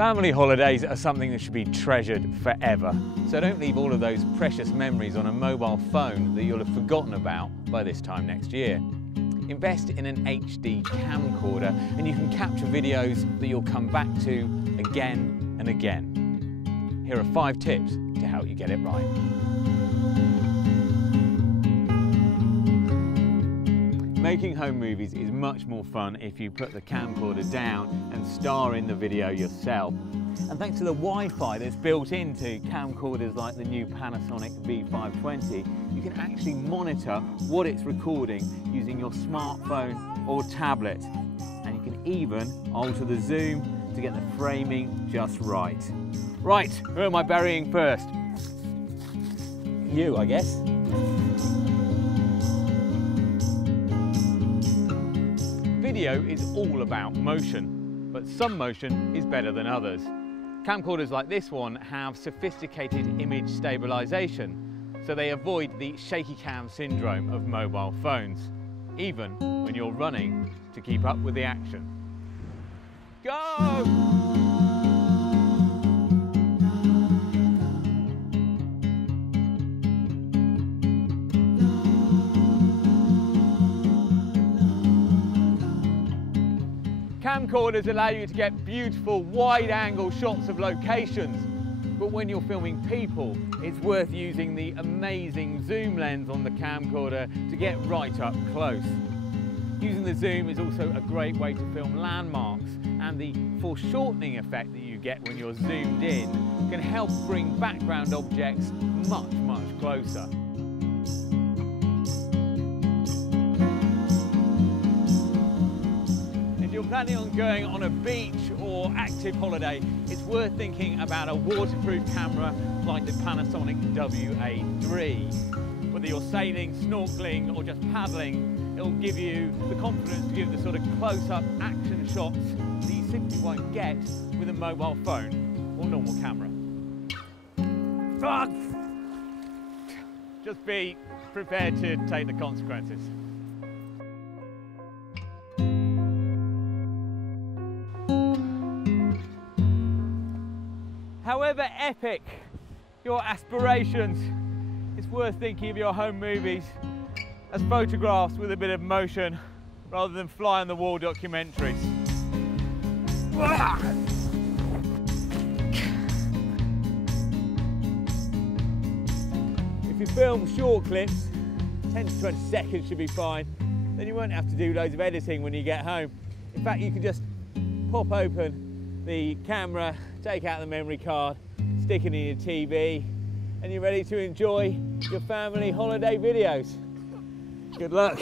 Family holidays are something that should be treasured forever, so don't leave all of those precious memories on a mobile phone that you'll have forgotten about by this time next year. Invest in an HD camcorder and you can capture videos that you'll come back to again and again. Here are 5 tips to help you get it right. Making home movies is much more fun if you put the camcorder down and star in the video yourself. And thanks to the Wi-Fi that's built into camcorders like the new Panasonic V520, you can actually monitor what it's recording using your smartphone or tablet. And you can even alter the zoom to get the framing just right. Right, who am I burying first? You, I guess. Video is all about motion, but some motion is better than others. Camcorders like this one have sophisticated image stabilization, so they avoid the shaky cam syndrome of mobile phones, even when you're running to keep up with the action. Go! Camcorders allow you to get beautiful wide-angle shots of locations, but when you're filming people, it's worth using the amazing zoom lens on the camcorder to get right up close. Using the zoom is also a great way to film landmarks, and the foreshortening effect that you get when you're zoomed in can help bring background objects much, much closer. If you're planning on going on a beach or active holiday, it's worth thinking about a waterproof camera like the Panasonic WA3. Whether you're sailing, snorkeling or just paddling, it'll give you the confidence to give the sort of close-up action shots that you simply won't get with a mobile phone or normal camera. Just be prepared to take the consequences. However epic your aspirations, it's worth thinking of your home movies as photographs with a bit of motion rather than fly-on-the-wall documentaries. If you film short clips, 10 to 20 seconds should be fine, then you won't have to do loads of editing when you get home. In fact, you can just pop open the camera, take out the memory card, stick it in your TV, and you're ready to enjoy your family holiday videos. Good luck.